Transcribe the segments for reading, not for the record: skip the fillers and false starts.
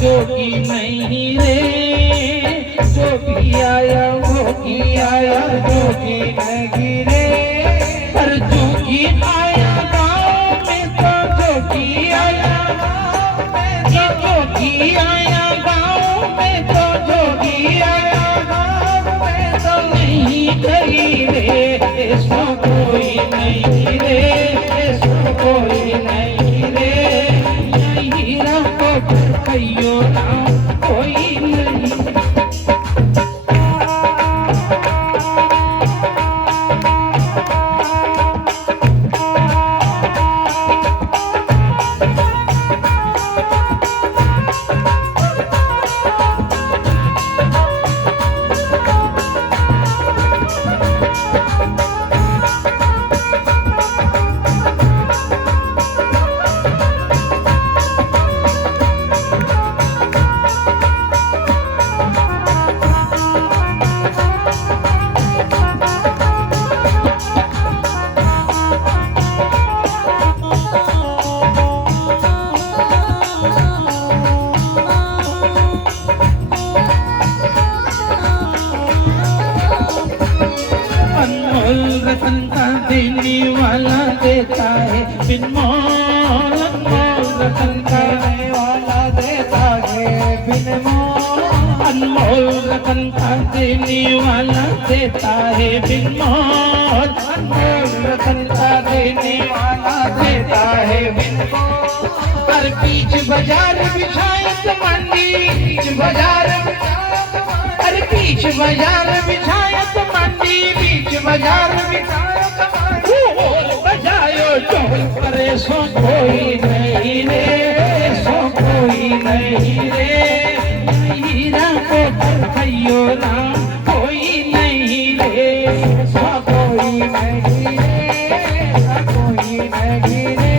जोगी नहीं रे, जोगी आया जोगी आया जोगी नहीं रे, पर जोगी आया गाँव में तो जोगी आया, ये जोगी आया गाँव में तो जोगी आया गाँव में तो नहीं गई रे, ऐसा कोई नहीं रे, ऐसा कोई नहीं रे, हीरा को कहियो ना कोई नहीं। रतन का देने वाला देता है बिन मोल, अनमोल रतन का देने वाला देता है बिन मोल, अनमोल रतन का देने वाला देता है बिन मोल, अनमोल रतन का देने वाला देता है बिन मोल, पर बीच बाजार बिछाए मंडी, बीच बाजार अरे बीच बाजार बिछायत मंडी, बीच बाजार बिछायत और बजायो ढोल पर सो कोई नहीं रे, सो कोई नहीं रे, हीरा को कहियो ना कोई नहीं रे, सो कोई नहीं रे, कोई नहीं रे।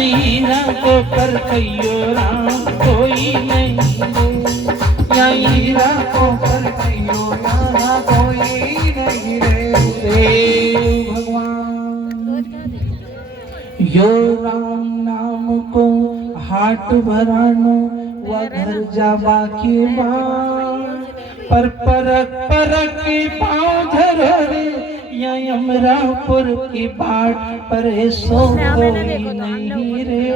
हीरा को पर कहियो राम कोई नहीं रे, हीरा को पर कहियो राम कोई नहीं रे, देव भगवान यो राम नाम को हाट भरानो व घर जावा की बात, पर परक परक के पाँव धरो रे, या अमरापुर की बाट पर सो कोई नहीं रे,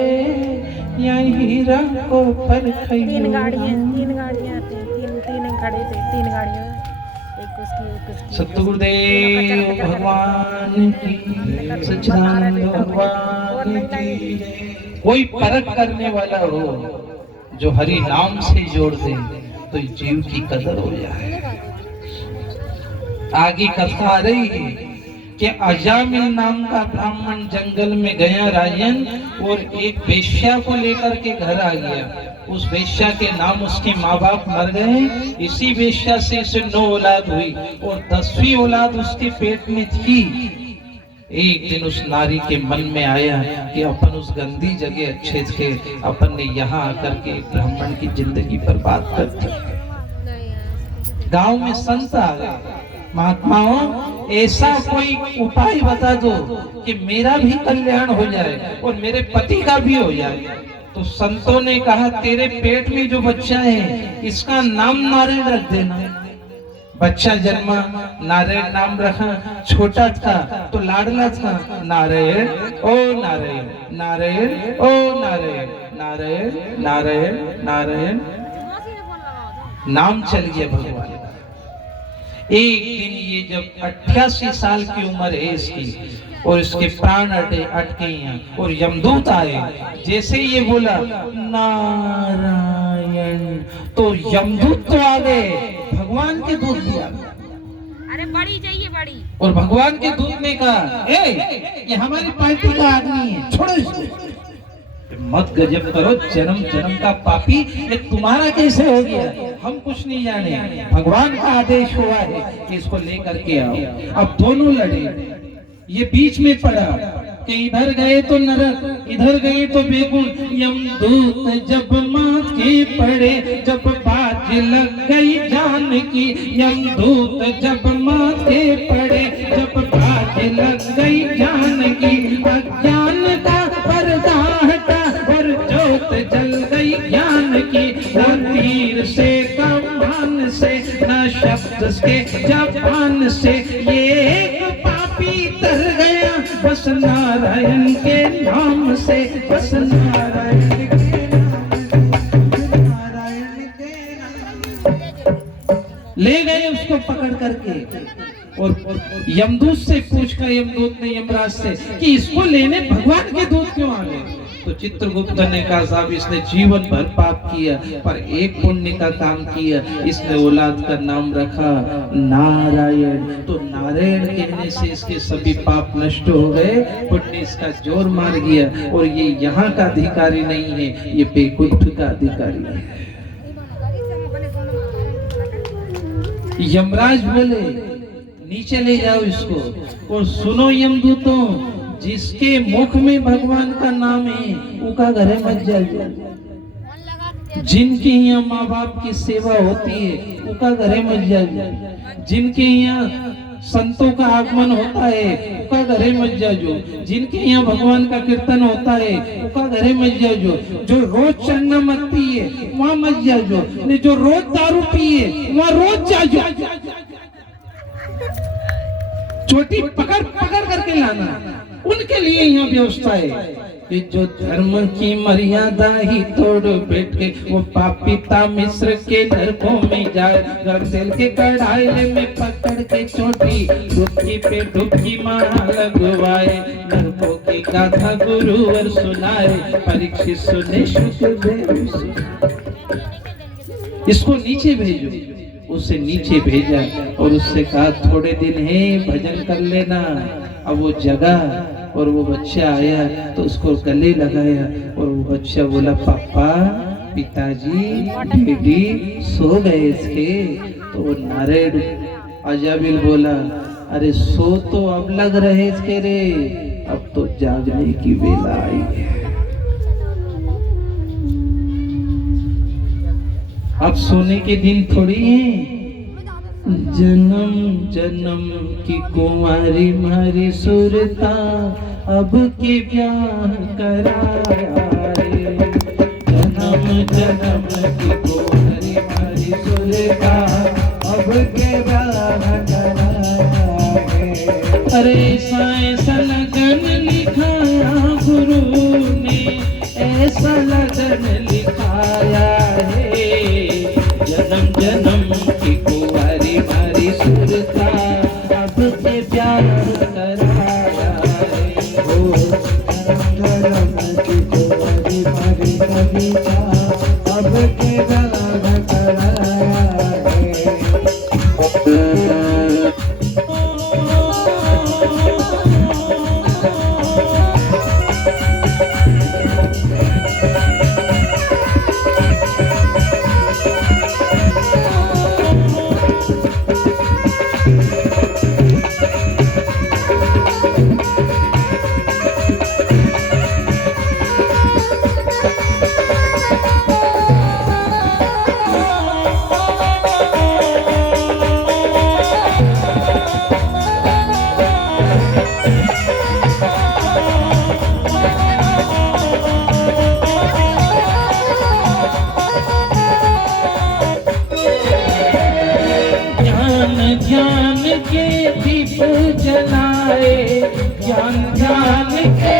या हीरा को पर तीन गाड़ियाँ आती हैं, तीन खड़े थे, तीन गाड़ियाँ, एक उसकी सतगुरुदेव भगवान की, सच्चिदानंद भगवान की। कोई परख करने वाला हो जो हरि नाम से जोड़ दे तो जीव की कदर हो जाए। आगे कथा आ रही है कि अजामिल नाम का ब्राह्मण जंगल में गया राजन, और एक वेश्या को लेकर के घर आ गया। उस वेश्या के नाम उसके माँ बाप मर गए, इसी वेश्या से इसे 9 औलाद हुई और 10वीं औलाद उसके पेट में थी। एक दिन उस नारी के मन में आया कि अपन उस गंदी जगह अच्छे थे, अपन ने यहाँ आकर के ब्राह्मण की जिंदगी बर्बाद कर दी। गांव में संत आ गए, महात्माओं ऐसा कोई उपाय बता दो कि मेरा भी कल्याण हो जाए और मेरे पति का भी हो जाए। तो संतों ने कहा तेरे पेट में जो बच्चा है इसका नाम नारायण रख देना। बच्चा जन्मा, नारायण नाम रखा। छोटा था तो लाडला था, नारायण ओ नारायण, नारायण ओ नारायण, नारायण नारायण नारायण, नाम चल गया भगवान का। एक दिन ये जब 88 साल की उम्र है इसकी और इसके प्राण अटके हैं और यमदूत आए, जैसे ये बोला नारायण तो यमदूत तो आ गए, भगवान के दूत भी आ गए। अरे बड़ी चाहिए बड़ी। और भगवान के दूत ने कहा, ये हमारी पार्टी का आदमी है, छोड़ो इसको। मत गजब करो, जन्म जन्म का पापी, ये तुम्हारा कैसे हो गया? हम कुछ नहीं जाने, भगवान का आदेश हुआ है कि इसको लेकर के आओ। अब दोनों लड़े, ये बीच में पड़ा कि इधर गए तो नरक, इधर गए तो बेगुन। यमदूत जब माथे पड़े, जब बाज लग गई जान की। यमदूत जब माथे पड़े, जब बाज लग गई जान की। अज्ञान का पर्दा हटा और ज्योत जल गई ज्ञान की। न तीर से कमान से, न शब्द के जबान से, ये एक पापी तर गया बस नारायण के नाम से, बस नारायण के नारायण के नाम। ले गए उसको पकड़ करके और यमदूत से पूछा, यमदूत ने यमराज से कि इसको लेने भगवान के दूत क्यों आ गए? तो चित्रगुप्त ने कहा, साहब इसने जीवन भर पाप किया पर एक पुण्य का काम किया, इसने औलाद का नाम रखा नारायण। तो नारायण कहने से इसके सभी पाप नष्ट हो गए, पुण्य इसका जोर मार गया। और ये यहाँ का अधिकारी नहीं है, ये बेकुंठ का अधिकारी है। यमराज बोले, नीचे ले जाओ इसको। और सुनो यमदूतों, जिसके मुख में भगवान का नाम है उनका घरे मत जाइए। जिनके यहाँ माँ बाप की सेवा होती है उनका घरे मत जाइए। जिनके यहाँ संतों का आगमन होता है उनका घरे मत जाओ। जिनके यहाँ भगवान का कीर्तन होता है उनका घरे मत जाओ। जो रोज चन्ना मत पिए वहाँ मत जाओ, जो रोज दारू पिए वहाँ रोज जाओ। चोटी पकड़ पकड़ करके लाना, उनके लिए यहाँ व्यवस्था है कि जो धर्म की मर्यादा ही तोड़ बैठे, वो पापिता मिस्र के नरकों में जाए। गर्दन के कड़ाइले में पकड़ के चोटी, डुबकी पे डुबकी मार लगवाए। नरकों की गाथा गुरुवर सुनाए, परीक्षित सुने शुक्र इसको नीचे भेजो। उसे नीचे भेजा और उससे कहा, थोड़े दिन है भजन कर लेना। अब वो जगा और वो बच्चा आया तो उसको गले लगाया और वो बच्चा बोला, पापा पिताजी बेटी सो गए इसके। तो वो नारायण अजाबिल बोला, अरे सो तो अब लग रहे इसके रे, अब तो जागने की वेला आई है। अब सोने के दिन थोड़ी है। जन्म जन्म की कुंवारी मारी सुरता, अब के ब्याह कराया रे। जन्म जन्म की कुंवारी मारी सुरता, अब के ब्याह कराया रे। अरे ऐसा लगन लिखाया गुरु ने, ऐसा लगन लिखाया है। जन्म जन्म की कुंवारी मारी सुरता, अब के प्यार कराया है। ओ जन्म की कुंवारी मारी कविता, अब के प्यार कराया है। ज्ञान के दीप जलाए, ज्ञान ज्ञान के